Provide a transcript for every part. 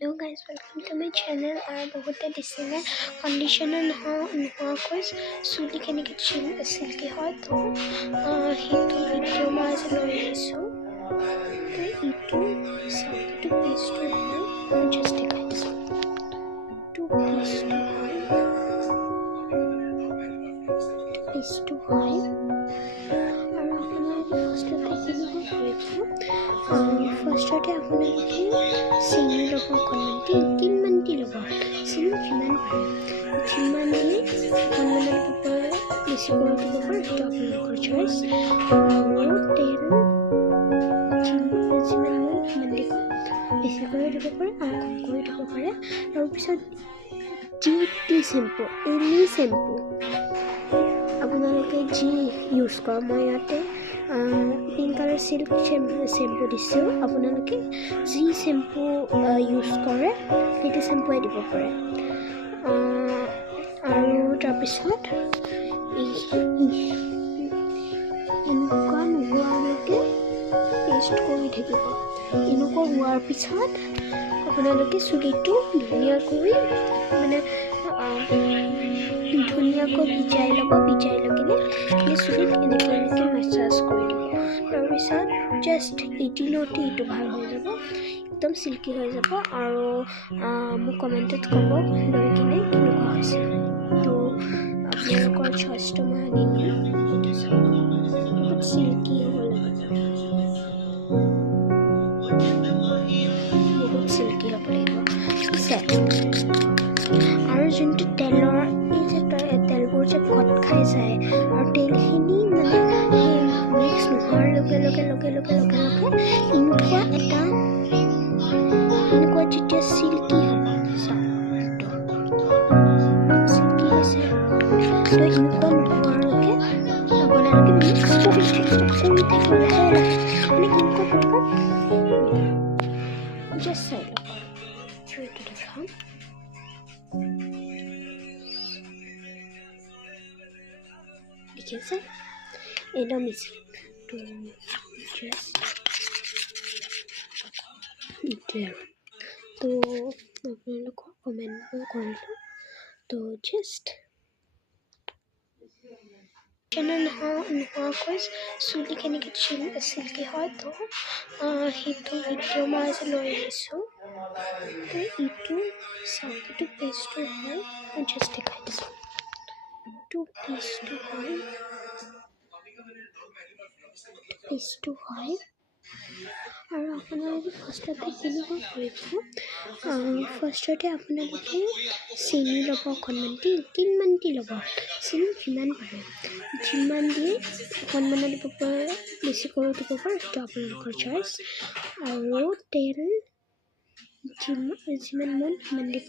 Hello guys, welcome to my channel. বহুতে দিছিলে conditioner নোহোৱাকৈ চুলি কেনেকৈ চিল্কি হয় তো সেইটো ভিডিঅ' মই আজি লৈ আহিছোঁ। তো এইটো চাওক, এইটো পিচটো হয়, মই জাষ্ট দেখাই দিছোঁ। এইটো পিচটো হয় আৰু আপোনালোকে ফাৰ্ষ্টতে কেনেকৈ কৰিব, ফাৰ্ষ্টতে আপোনালোকে চেনি ল'ব, অকণমান কিমান দি ল'ব, চেনি যিমান পাৰে যিমান দি অকণমান দিব পাৰে, বেছি কৰি দিব পাৰে, সেইটো আপোনালোকৰ চইচ। আৰু তেল যিমান মন সিমান দিব, বেছি কৰি দিব পাৰে আৰু কম কৰি দিব পাৰে। তাৰপিছত যি চেম্পু, এনি চেম্পু আপোনালোকে যি ইউজ কৰক, মই ইয়াতে পিংক কালাৰ চিল্ক চেম্পু দিছোঁ। আপোনালোকে যি চেম্পু ইউজ কৰে সেইটো চেম্পুৱে দিব পাৰে। আৰু তাৰপিছত এনেকুৱা নোহোৱালৈকে পেষ্ট কৰি থাকিব। এনেকুৱা হোৱাৰ পিছত আপোনালোকে চুলিটো ধুনীয়াকৈ ভিজাই ল'ব। ভিজাই লৈ কিনে চুলিত এনেকৈ মাছাজ কৰি দিব। তাৰপিছত জাষ্ট 18 এইটো ভাল হৈ যাব, একদম চিল্কি হৈ যাব। আৰু মোক কমেণ্টত ক'ব লৈ কিনে কেনেকুৱা হৈছে। তো আপোনালোকৰ চইচটো মই আনিলোঁ, এইটো চাওক, বহুত চিল্কি হ'ব লাগিব, বহুত চিল্কি হ'ব লাগিব। পিছে আৰু যোনটো তেলৰ তেলবোৰ যে কট খাই যায় আৰু তেলখিনি মিক্স নোহোৱাৰ লগে লগে এনেকুৱা যেতিয়া চিল্কি হ'ব, চিল্কি হৈছে। তো এনেকুৱা নোহোৱালৈকে আপোনালোকে মিক্স কৰি থাকিব লাহে লাহে। কেনেকুৱা কৰিব, জাষ্ট চাই লওক, এইটো দেখাম। দেখিছে একদম ইজি। তো জাষ্ট এইটোৱে আৰু। তো আপোনালোকক কমেণ্ট কৰিলোঁ। তো জাষ্ট নোহোৱাকৈ চুলি কেনেকৈ চিল্কি হয় তো সেইটো ভিডিঅ' মই আজি লৈ আহিছোঁ। তো এইটো চাওক, এইটো পেষ্টটো হয়, মই জাষ্ট দেখাই দিছোঁ। এইটো পেষ্টটো হয় আৰু আপোনালোকে ফাৰ্ষ্টতে কেনেকুৱা কৰিব, ফাৰ্ষ্টতে আপোনালোকে চেনি ল'ব, অকণমান কিমান দি ল'ব, চেনি যিমান পাৰে যিমান দি অকণমান দিব পাৰে, বেছি কৰি দিব পাৰে, সেইটো আপোনালোকৰ চইচ। আৰু তেল যিমান মন সিমান দিব,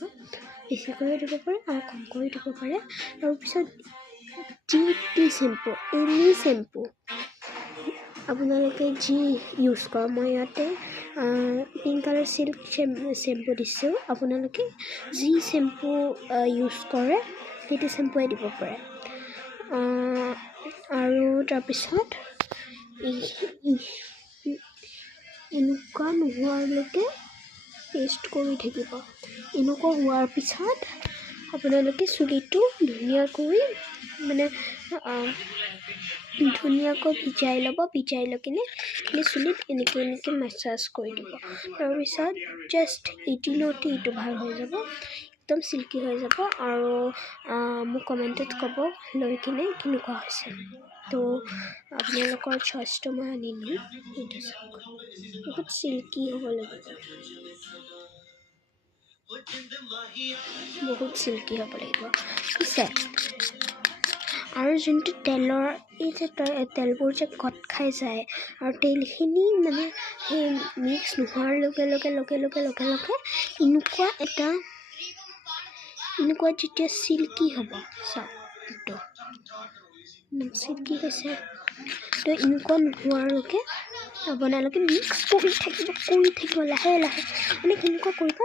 বেছি কৰি দিব পাৰে আৰু কম কৰি দিব পাৰে। তাৰপিছত যি চেম্পু, এনি চেম্পু আপোনালোকে যি ইউজ কৰক, মই ইয়াতে পিংক কালাৰ চিল্ক চেম্পু দিছোঁ। আপোনালোকে যি চেম্পু ইউজ কৰে সেইটো চেম্পুৱে দিব পাৰে। আৰু তাৰপিছত এনেকুৱা নোহোৱালৈকে পেষ্ট কৰি থাকিব। এনেকুৱা হোৱাৰ পিছত আপোনালোকে চুলিটো ধুনীয়াকৈ ভিজাই ল'ব। ভিজাই লৈ কিনে চুলিত এনেকৈ মাছাজ কৰি দিব। তাৰপিছত জাষ্ট 18 এইটো ভাল হৈ যাব, একদম চিল্কি হৈ যাব। আৰু মোক কমেণ্টত ক'ব লৈ কিনে কেনেকুৱা হৈছে। তো আপোনালোকৰ চইচটো মই আনিলোঁ, এইটো চাওক, বহুত চিল্কি হ'ব লাগিব, বহুত চিল্কি হ'ব লাগিব। পিছে আৰু যোনটো তেলৰ তেলবোৰ যে কট খাই যায় আৰু তেলখিনি মিক্স নোহোৱাৰ লগে লগে এনেকুৱা যেতিয়া চিল্কি হ'ব, চাওক, এইটো চিল্কি হৈছে। তো এনেকুৱা নোহোৱালৈকে আপোনালোকে মিক্স কৰি থাকিব লাহে লাহে। কেনেকুৱা কৰিব,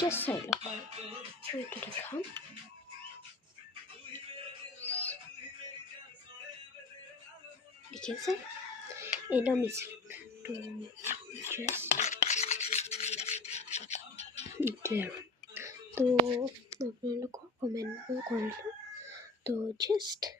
জাষ্ট চাই লওক, এইটো দেখাম। দেখিছে একদম ইজি। তো জাষ্ট এইটোৱে আৰু তো আপোনালোকক কমেণ্ট কৰিলোঁ তো জাষ্ট